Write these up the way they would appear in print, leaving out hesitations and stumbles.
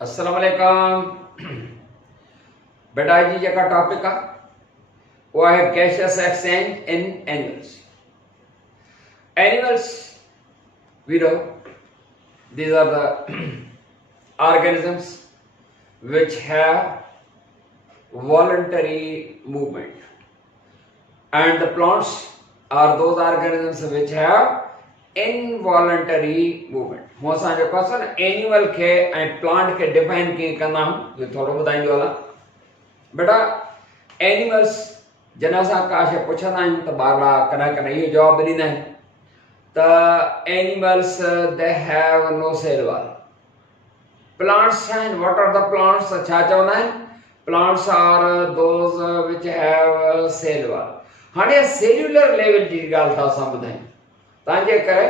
अस्सलाम वालेकुम। बेटा जी जेका टॉपिक आहे वो है gaseous exchange in animals. Animals, we know, these are the organisms which have voluntary movement, and the plants are those organisms which have involuntary movement। हो असां जेको आहे न एनिमल खे ऐं प्लांट खे डिफाइन कीअं कंदा आहियूं इहो थोरो ॿुधाईंदो हलां। बेटा एनिमल्स जॾहिं असां का शइ पुछंदा आहियूं त ॿार कॾहिं कॾहिं इहो जवाबु ॾींदा आहिनि त animals they have no cell wall. Plants आहिनि, व्हाट आर द प्लांट्स, छा चवंदा आहिनि? Plants are those which have cell wall. हाणे सेल्यूलर लेवल जी ॻाल्हि था असां ॿुधायूं तव्हांजे करे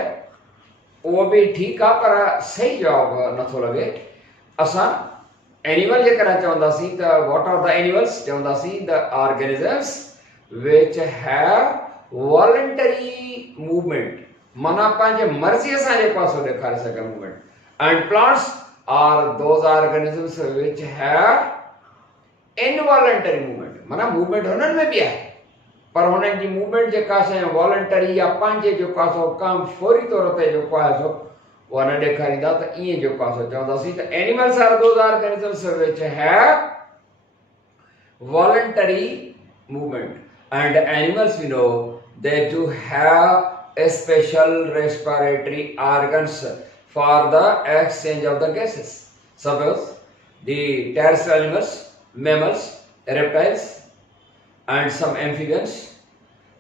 उहो बि ठीकु आहे पर सही जवाबु नथो लॻे। असां एनिमल जेकॾहिं चवंदासीं त व्हाट आर द एनिमल्स चवंदासीं the organisms which have voluntary movement, माना पंहिंजे मर्ज़ीअ सां जेको आहे सो ॾेखारे सघे movement. And plants are those organisms which have involuntary movement, माना मूवमेंट हुननि में बि आहे पर हुननि जी मूवमेंट जेका शइ वॉलंटरी या पंहिंजे जेको आहे सो कमु फौरी तौर ते जेको आहे सो उहा न ॾेखारींदा, त ईअं जेको आहे सो चवंदासीं त animals are those organisms which have voluntary movement. And animals we know they do have a special respiratory organs for the exchange of the gases. Suppose the terrestrial animals, mammals, reptiles and some amphibians,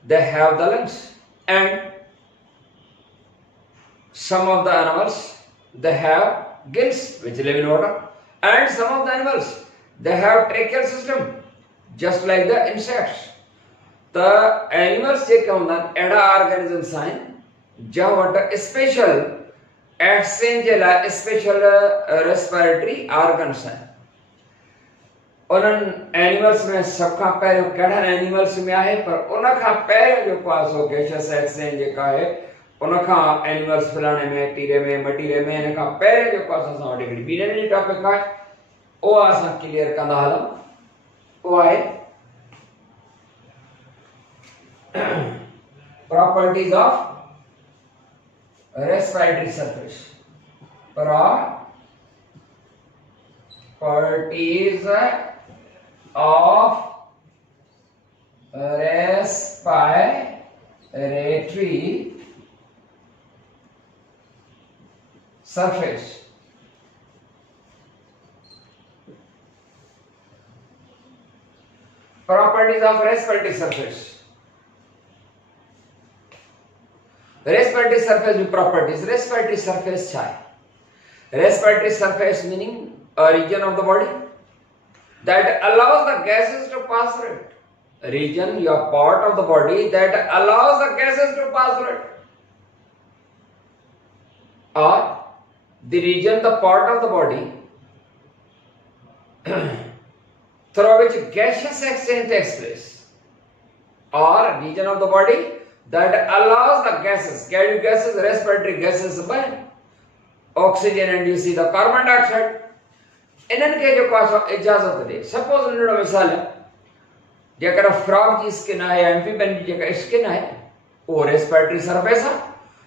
they have the lungs, and some of the animals they have gills which live in water, and some of the animals they have tracheal system just like the insects। त animals जेके हूंदा आहिनि अहिड़ा organisms आहिनि जंहिं वटि special exchange जे लाइ special respiratory organs आहिनि। उन्हनि एनिमल्स में सभ खां पहिरियों कहिड़ा एनिमल्स में आहे पर उन खां पहिरियों जेको आहे सो गैसियस एक्सचेंज जेका आहे उन खां एनिमल्स फलाणे में टीरे में मटीरे में हिन खां पहिरियों जेको आहे असां वटि हिकिड़ी ॿी नंढी टॉपिक आहे उहा असां क्लियर कंदा हलूं। उहा आहे properties of respiratory surface। properties of respiratory surface। properties of respiratory surface। respiratory surface with properties। respiratory surface क्या है? respiratory surface meaning a region of the body that allows the gases to pass through it। a region या part of the body that allows the gases to pass through it, or the region, the part of the body through which gaseous exchange takes place, or region of the body that allows the gases, respiratory gases burn, oxygen and you see the carbon dioxide, इन्हनि खे जेको आहे सो इजाज़त ॾे। Suppose नंढो मिसाल जेकर frog जी skin आहे, एम्फीबियन जी जेका स्किन आहे उहो रेस्पिरेटरी सरफेस आहे,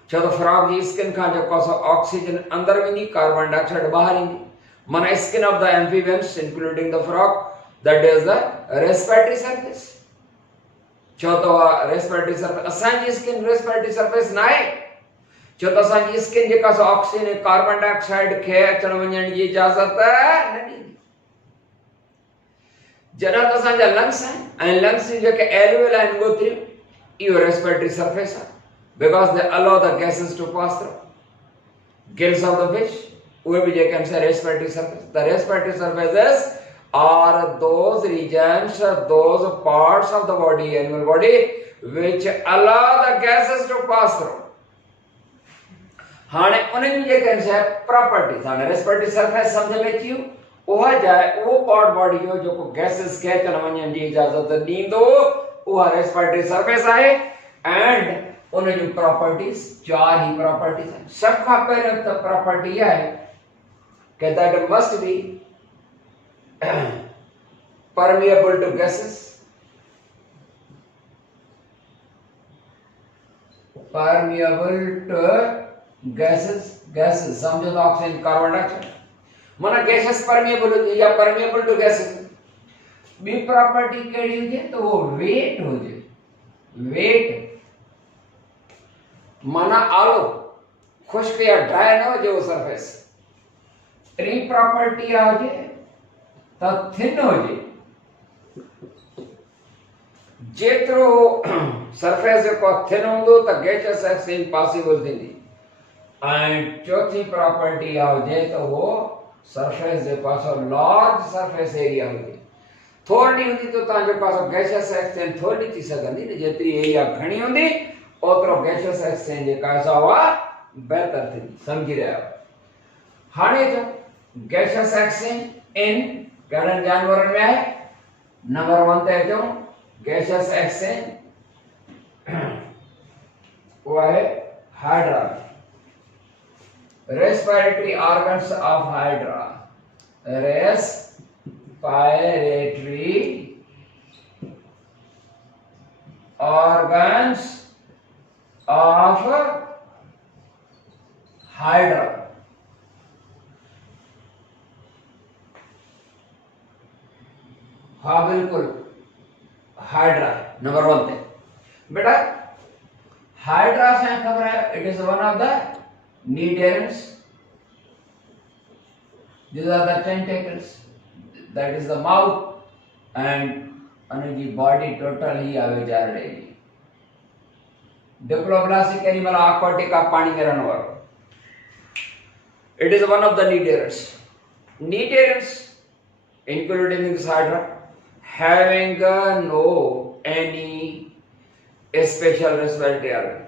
छो त फ्रॉग जी स्किन खां जेको आहे सो ऑक्सीजन अंदरि वेंदी, कार्बन डाइऑक्साइड ॿाहिरि ईंदी, माना skin of the amphibians including the frog that is the respiratory surface. छो त रेस्पिरेटरी सरफेस असांजी स्किन रेस्पिरेटरी सरफेस न आहे, छो त असांजी स्किन जेका सो ऑक्सीजन ऐं कार्बन डाइऑक्साइड खे अचण वञण जी इजाज़त न ॾींदी। जॾहिं त असांजा लंग्स आहिनि ऐं लंग्स जी जेके एलवेल आहिनि ॻोत्रियूं इहो रेस्पिरेटरी सरफेस आहे because they allow the gases to pass through. Gills of the fish उहे बि जेके आहिनि respiratory surface. The respiratory surfaces are those regions, those parts of the body, animal body, which allow the gases to pass through। हाणे उन्हनि जी जेके properties हाणे respiratory surface सम्झ में अची उहा जाइ उहो पार्ट बॉडी जो जेको गैसेस खे अचण वञण जी इजाज़त ॾींदो उहा रेस्पिरेटरी सरफेस आहे। एंड उन जूं प्रॉपर्टीज चार ही प्रॉपर्टीज आहिनि। सभ खां पहिरियों त प्रॉपर्टी आहे that must be permeable to gases, permeable to gases समझो तो ऑक्सीजन कार्बन डाइऑक्साइड माना गैसेस परमेबल हो या परमेबल टू गैसेस बी प्रॉपर्टी केड़ी हो तो वो वेट हो जाए वेट माना आलो खुश्क या ड्राई न हो जो सरफेस टी प्रॉपर्टी आ जाए तो थिन हो जाए जेतरो सरफेस को थिन होंदो त गैसेस एक्सचेंज पॉसिबल थींदी एंड चौथी प्रॉपर्टी आ जाए तो वो सरफेस जे पासो लार्ज सरफेस एरिया हो जाए थोड़ी हुंदी तो ता जो पासो गैसेस एक्सचेंज थोड़ी थी सकंदी ने जेतरी एरिया घणी हुंदी ओतरो गैसेस एक्सचेंज जे कासा हुआ बेहतर थी समझी रहे हो हाने जो गैसेस एक्सचेंज इन कड़न जानवरन में है नंबर 1 ते जो गैसेस एक्सचेंज वो है hydra respiratory organs of hydra respiratory organs of hydra हाँ बिल्कुल हाइड्रा नंबर 1 पे बेटा हाइड्रा से खबर है it is one of the nidaires these are the tentacles that is the mouth and energy body total ही आवे जा रही डिप्लोप्लास्टिक एनिमल aquatic पानी में रहने वाला it is one of the nidaires including this hydra having no any special respiratory organ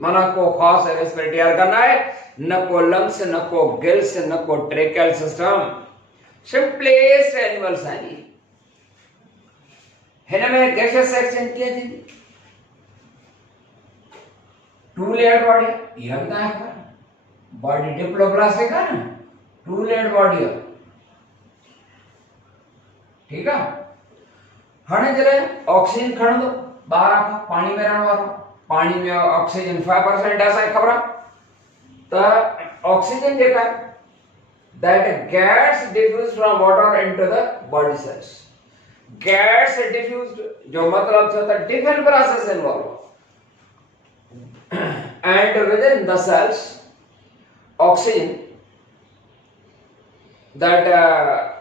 माना को खास रेस्पिरेटरी ऑर्गन है न को लंग्स न को गिल्स न को ट्रेकियल सिस्टम सिंपलेस्ट एनिमल्स हैं ये है ना में गैसेस एक्सचेंज किए थे टू लेयर बॉडी ये होता है बॉडी डिप्लोप्लास्टिक है ना टू लेयर बॉडी है ठीक है हने जरे ऑक्सीजन खण दो बाहर आ पानी में रहने वाला पानी में ऑक्सीजन 5% ऐसा है खबर तो ऑक्सीजन देखा that gas diffused from water into the body cells gas diffused जो मतलब होता है different process involved and within the cells oxygen that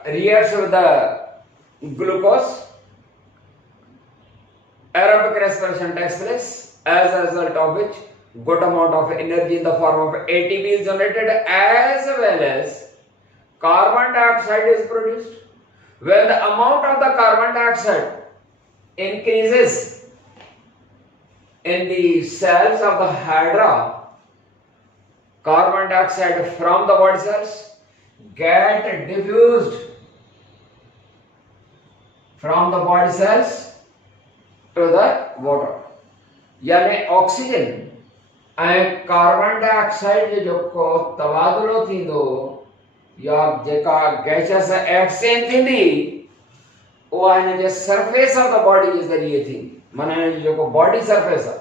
reacts with the glucose aerobic respiration takes place as a result of which good amount of energy in the form of ATP is generated as well as carbon dioxide is produced. When the amount of the carbon dioxide increases in the cells of the hydra, carbon dioxide from the body cells get diffused from the body cells to the water. यानी oxygen ऐं carbon dioxide जो को तबादलो थींदो या जेका gases exchange थींदी उहा इन जे surface of the body जे ज़रिए थींदी माना इन जो को बॉडी सरफेस आहे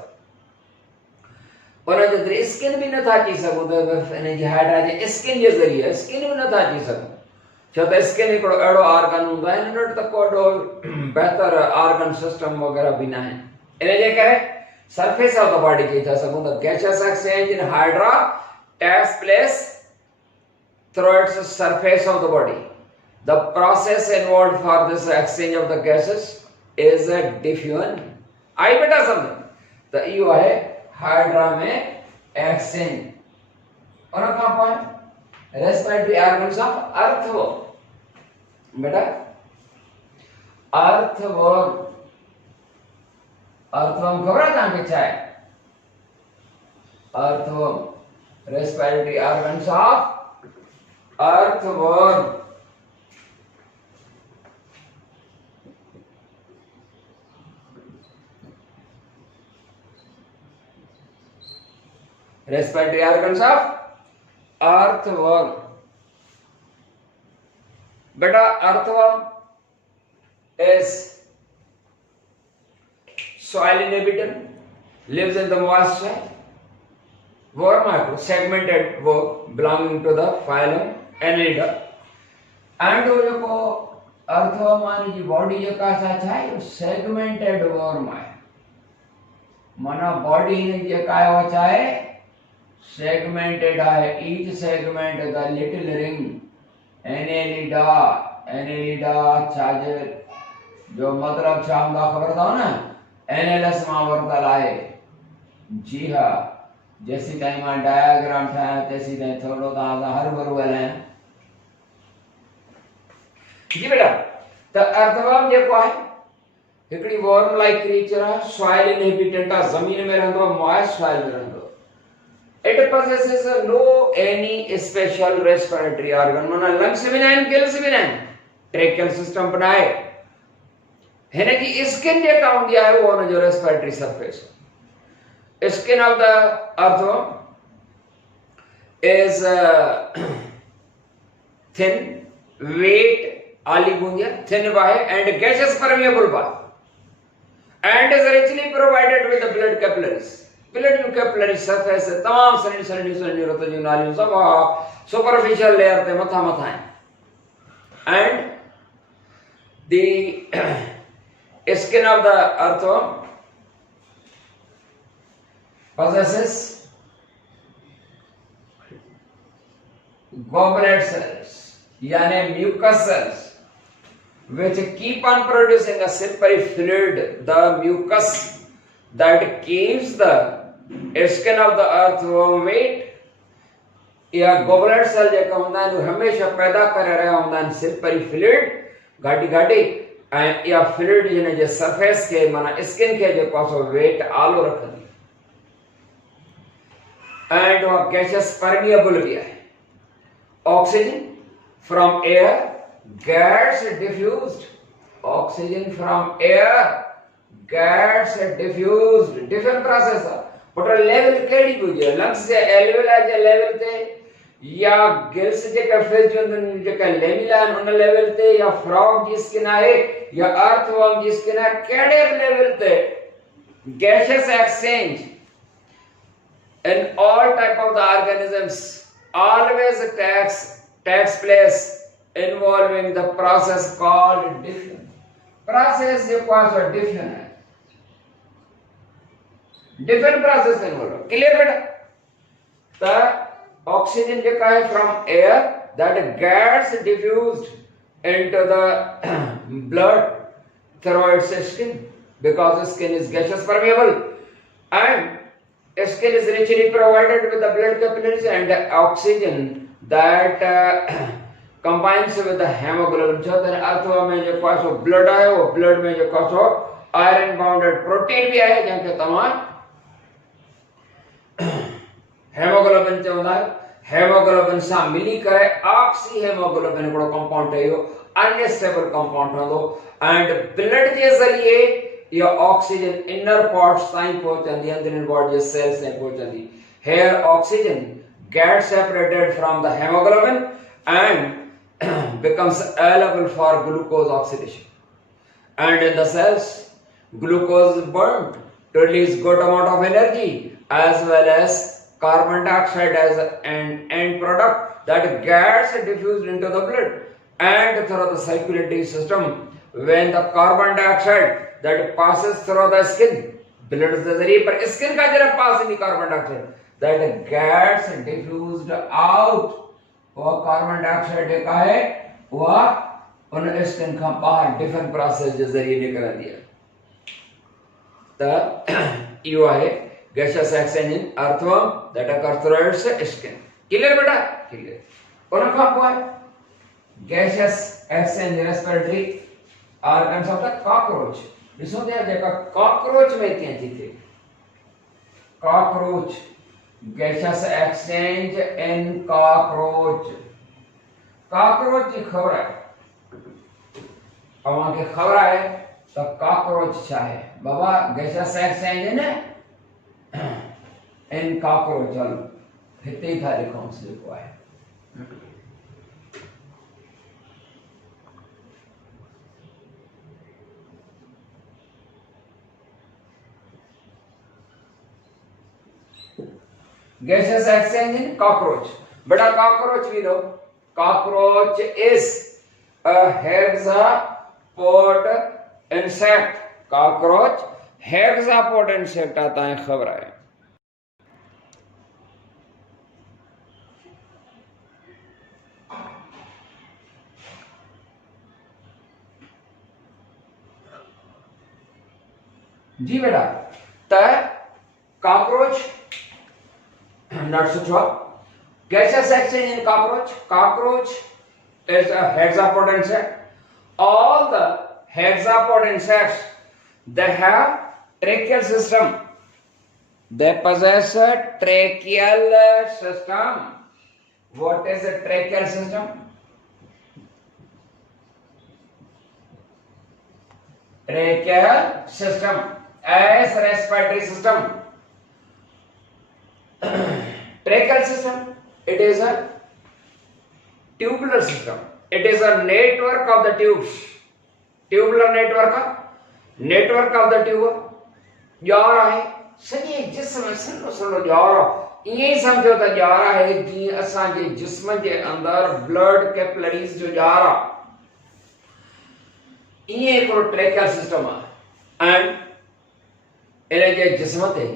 उन जे ज़रिए स्किन भी नथा अची सघूं त इन जी हाइड्रा जे स्किन जे ज़रिए स्किन भी नथा अची सघूं छो त स्किन हिकिड़ो अहिड़ो ऑर्गन हूंदो आहे इन वटि त को बहितर ऑर्गन सिस्टम वग़ैरह बि न आहिनि इन जे करे surface of the body के जा सकूं the gaseous exchange in hydra takes place through its surface of the body the process involved for this exchange of the gases is a diffusion आई बेटा समझ तो यो है hydra में exchange और कहां पर respiratory organs of earthworm बेटा earthworm earthworm खबर है तव्हांखे छा आहे earthworm respiratory organs of earthworm respiratory organs of earthworm. बेटा earthworm is soil inhabitant, lives in the moist soil. Worm are segmented worm belonging to the phylum Annelida. And वो जो earthworm मानी जी body जो का साथ है वो segmented worm है. मना body ने जो का होता है segmented है. Each segment the little ring Annelida charger जो मतलब चाहूँगा खबर था ना एनालिस मावर्ता लाए जी हाँ जैसी टाइम आ डायग्राम था तैसी टाइम थोड़ा सा हर बरुवल है जी बेटा तो अर्थवर्म जेको है हिकड़ी वर्म लाइक क्रीचर है सॉइल इनहेबिटेंट है जमीन में रहंदो मॉइस्ट सॉइल में रहंदो it possesses no any special respiratory organ माना लंग्स भी नहीं गिल्स भी नहीं ट्रेकियल सिस्टम बनाए है कि स्किन जेका हुंदी आहे वो जो respiratory surface skin of the earthworm is thin weight oligonia thin by and gaseous permeable by and is richly provided with the blood capillary surface तमाम सनी रत जो नालियों सब सुपरफिशियल लेयर ते मथा है and the skin of the earthworm possesses goblet cells यानी mucus cells which keep on producing a slippery fluid. The mucus that keeps the skin of the earthworm wet या goblet cell जेका हुंदा आहिनि हमेशा पैदा करे रहिया हुंदा आहिनि slippery fluid घाटी ऐं या फ्लूइड जिन जे सरफेस के माना स्किन के जेको आहे सो वेट आलो रखंदी एंड वो गैसियस परमिएबल भी आहे oxygen from air gets diffused oxygen from air gets diffused different process but level केड़ी बुझे लंग्स जे एल्वेला जे लेवल ते या गिल्स जे का फेस जो जे का लेमिला उन लेवल ते या फ्रॉग जी स्किन आहे या अर्थवर्म जी स्किन आहे केड़े लेवल ते gaseous exchange in all type of the organisms always takes place involving the process called diffusion. Process je cause of diffusion है. Different process involved. Clear beta? The oxygen je का है from air that gets diffused into the blood through its skin because the skin is gaseous permeable and skin is richly provided with the blood capillaries and the oxygen that combines with the hemoglobin जो तेरे earthworm में जो पास वो blood है वो blood में जो पास वो आयरन बाउंडेड प्रोटीन भी है जहाँ तमाम हेमोग्लोबिन चवंदा हेमोग्लोबिन सां मिली करे ऑक्सी हेमोग्लोबिन हिकिड़ो कंपाउंड है इहो अनस्टेबल कंपाउंड हूंदो एंड ब्लड जे ज़रिए इहो ऑक्सीजन इनर पार्ट्स ताईं पहुचंदी अंदरिन बॉडी जे सेल्स ताईं पहुचंदी here oxygen gets separated from the hemoglobin and becomes available for glucose oxidation and in the cells glucose is burned to release good amount of energy as well as carbon dioxide as an end product that gets diffused into the blood and through the circulatory system when the carbon dioxide that passes through the skin blood से जरिए पर skin का जरा पास नहीं carbon dioxide that gets diffused out वो carbon dioxide का है वो उन स्किन का बाहर डिफरेंट प्रोसेस जे जरिए निकल दिया त यो है gaseous exchange in earthworm that occurs through its skin clear बेटा क्लियर उन का को है gaseous exchange respiratory organs of the cockroach ॾिसो त जेका कॉकरोच में थी थी cockroach gaseous exchange in cockroach की खबर है अवां के खबर है तो कॉकरोच छा है बाबा गैसियस एक्सचेंज ने इन कॉकरोच हिते था लिखूंसि जेको आहे gaseous exchange in cockroach. But a cockroach, we know, cockroach is a hexapod insect. Cockroach hexapod insect आता है खबर है. जी बेटा, तो cockroach not so sure. Gaseous exchange in cockroach. Cockroach is a hexapod insect. All the hexapod insects, they have tracheal system. They possess a tracheal system. What is a tracheal system? Tracheal system as respiratory system. Tracheal system, it is a tubular system. It is a network of the tubes. Tubular network of the tube. जा रहा है सॼे जिस्म सन्हो सन्हो जा रहा ईअं ई सम्झो त जा रहा है जीअं असांजे जिस्म जे अंदरि ब्लड कैपिलरीज़ जो जा रहा ईअं हिकिड़ो ट्रेकियल सिस्टम आहे एंड इन जे जिस्म ते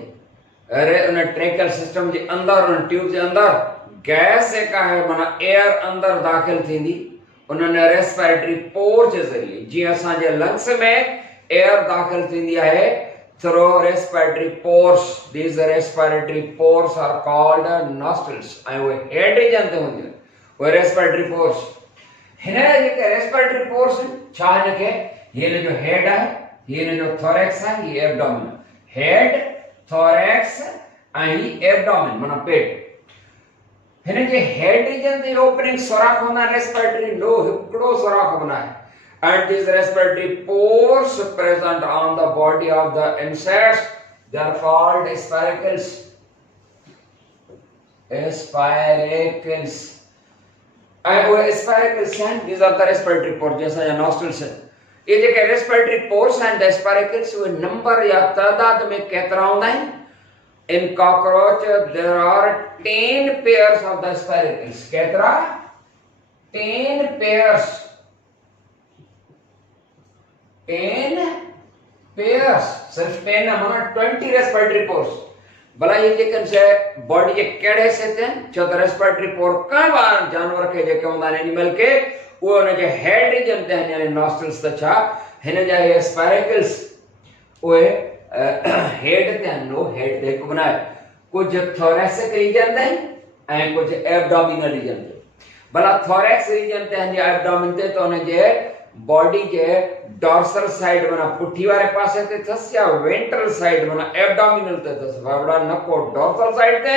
उन ट्रेकियल सिस्टम जे अंदरि उन ट्यूब जे अंदरि गैस जेका आहे माना एयर अंदरि दाख़िल थींदी उन्हनि रेस्पिरेटरी पोर जे ज़रिए जीअं असांजे लंग्स में एयर दाख़िल थींदी आहे through respiratory pores. These respiratory pores are called nostrils. And we head जानते होंगे वो respiratory pores. हिने जेके respiratory pores छा इनके ये ने जो head है ये ने जो thorax है ये abdomen. Head, thorax and abdomen माना पेट. हिने जे head जानते opening सोराख होना respiratory नो हिकड़ो सोराख होना है. And these respiratory pores present on the body of the insects, they are called spiracles. Spiracles. And spiracles हैं, these are the respiratory pores, जैसा ये nostrils है. ये जो के respiratory pores and the spiracles वो number या तादाद में कितना होता है? In cockroach there are 10 pairs of the spiracles. कितना? 10 pairs. 10 pairs. सिर्फ 10 ना माना 20 respiratory pores. भला ये जेकन से बॉडी के केड़े से थे जो रेस्पिरेटरी पोर कई बार जानवर के जेके होंदा एनिमल के वो ने जे हेड रीजन ते यानी नॉस्ट्रल्स त छा हिन जा ये स्पाइरेकल्स ओए हेड ते नो हेड ते को बनाए कुछ थोरेसिक रीजन ते एंड कुछ एब्डोमिनल रीजन ते भला थोरेक्स रीजन ते यानी एब्डोमिन ते तो ने जे बॉडी के डॉर्सल साइड माना पुठी वाले पासे ते थस या वेंट्रल साइड माना एब्डोमिनल ते थस बाबड़ा नको डॉर्सल साइड ते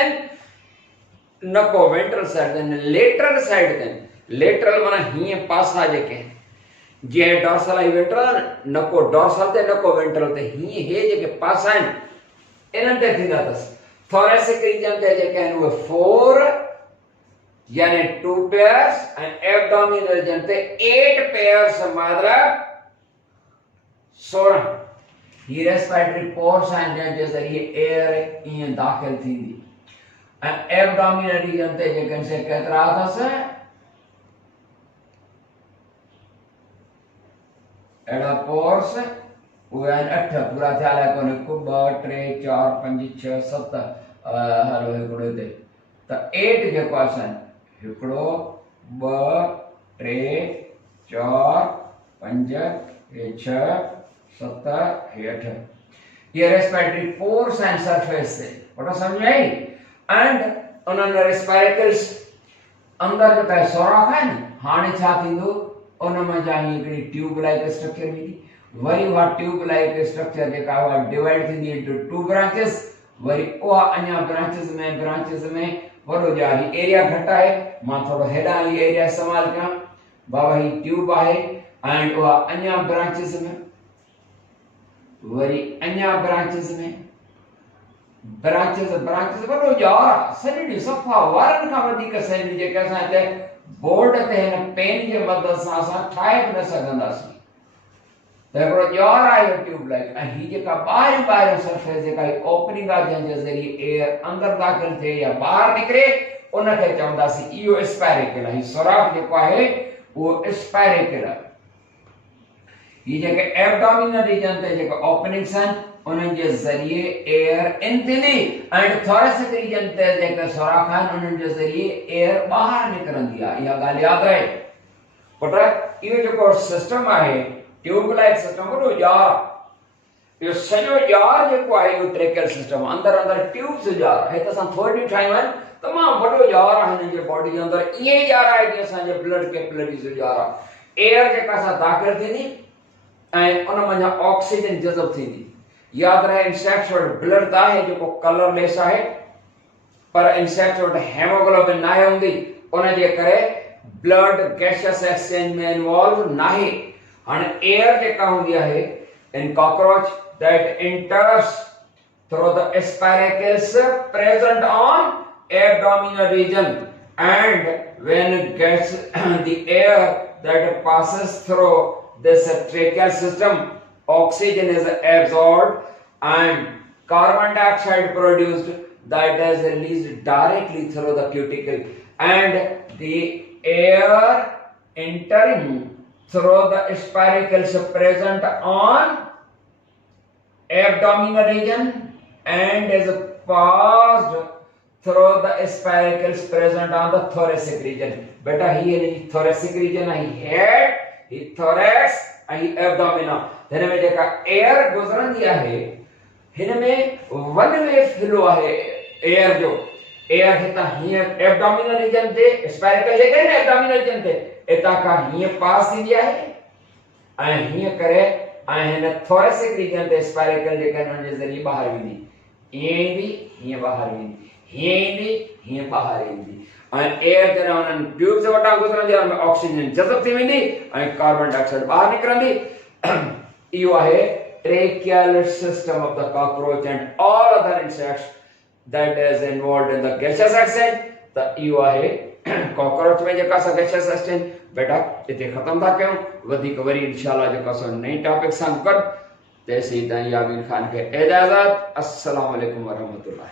नको वेंट्रल साइड ते लेटरल साइड ते लेटरल माना हिए पासा जेके जे डॉर्सल आई वेंट्रल नको डॉर्सल ते नको वेंट्रल ते हिए हे जेके पासा आहिनि इन्हनि ते थींदा थस थोरेसिक रीजन ते जेके आहिनि उहे 4 यानी 2 pairs and abdominal रीजन ते 8 pairs मतलब 16 ये रेस्पिरेटरी पोर्स हैं जिन जे ज़रिए एयर ईअं दाख़िल थींदी ऐं एब्डोमिनल रीजन ते जेकनि से केतिरा अथसि अहिड़ा पोर्स उहे आहिनि 8 पूरा थिया लाइ कोन्हे 1 2 3 4 5 6 7 हलो हिकिड़ो हिते त 8 जेको आहे हिकिड़ो 2 3 4 5 6 7 8 ये रेस्पिरेटरी पोर्स एंड सरफेस से वटा समझ आई एंड उन्हनि रेस्पिरेटर्स अंदर जो का सोराख है न हाणे छा थींदो उन में जाई हिकड़ी ट्यूब लाइक स्ट्रक्चर मिली वरी वा ट्यूब लाइक स्ट्रक्चर जेका हुआ डिवाइड थींदी इनटू 2 ब्रांचेस वरी उहा अन्या ब्रांचेस में वडो जा ही एरिया घट है मां थोड़ो हेडा ही एरिया इस्तेमाल कयां बाबा ही ट्यूब है एंड उहा अन्या ब्रांचेस में वरी अन्या ब्रांचेस में ब्रांचेस ब्रांचेस वॾो यार सॼी सफ़ा वारनि खां वधीक सॼी जेके असां हिते बोर्ड ते हिन पेन जे मदद सां असां ठाहे बि न सघंदासीं। त हिकिड़ो ॼार आहे ट्यूब लाइट ऐं हीअ जेका ॿाहिरि सरफेस जेका ओपनिंग आहे जंहिंजे ज़रिए एयर अंदरि दाख़िल थिए या ॿाहिरि निकिरे उनखे चवंदासीं इहो स्पायरेकल आहे। सुराख जेको आहे उहो स्पायरेकल आहे। ये जेके एब्डोमिनल रीजन ते जेके ओपनिंग्स आहिनि उन्हनि जे ज़रिए एयर इन थींदी एंड थोरेसिक रीजन ते जेके सुराख आहिनि उन्हनि जे ज़रिए एयर ॿाहिरि निकिरंदी आहे। इहा ॻाल्हि यादि रहे पुट। इहो जेको सिस्टम आहे ट्यूब लाइट सिस्टम वॾो जार इहो सॼो जार जेको आहे इहो ट्रेकियल सिस्टम अंदरि ट्यूब्स जार हिते असां थोरियूं ठाहियूं आहिनि तमामु वॾो जार आहे हिन जे बॉडी जे अंदरि। ईअं ई जार आहे जीअं असांजे ब्लड कैपिलरीज़ जो जार आहे। एयर जेका सां दाख़िल थींदी ऐं उन मंझां ऑक्सीजन जज़ब थींदी। यादि रहे इंसेक्ट्स वटि ब्लड त आहे जेको कलरलेस आहे पर इंसेक्ट्स वटि हेमोग्लोबिन नाहे हूंदी उनजे करे ब्लड गैसियस एक्सचेंज में इन्वॉल्व नाहे। हाणे एयर जेका हूंदी आहे in cockroach that enters through the spiracles present on abdominal region and when gets the air that passes through this tracheal system oxygen is absorbed and carbon dioxide produced that is released directly through the cuticle and the air entering through the spiracles present on abdominal region and is passed through the spiracles present on the thoracic region। बेटा ही thoracic region है head ही thorax ही abdomen हिन में जेका air गुजरंदी आहे हिन में one way flow आहे air जो। एयर हितां हीअं एब्डोमिनल रीजन ते स्पायरेकल जेके न एब्डोमिनल रीजन ते हितां खां हीअं पास थींदी आहे ऐं हीअं करे ऐं हिन thoracic region ते स्पायरेकल जेके हुननि जे ज़रिए ॿाहिरि वेंदी। ईअं ईंदी हीअं ॿाहिरि वेंदी हीअं ईंदी हीअं ॿाहिरि ईंदी ऐं एयर जॾहिं हुननि ट्यूब जे वटां गुज़रंदी आहे हुन में ऑक्सीजन जज़ब थी वेंदी ऐं कार्बन डाइऑक्साइड ॿाहिरि निकिरंदी। इहो आहे tracheal system of the cockroach and all other insects that is involved in the gaseous exchange. त इहो आहे कॉकरोच में जेका असां गैसियस एक्सचेंज। बेटा हिते ख़तमु था कयूं वधीक वरी इंशाअल्लाह जेको असां नई टॉपिक सां गॾु तेसीं ताईं यामीन ख़ान खे इजाज़त। अस्सलाम वालेकुम वरहमतुल्लाह।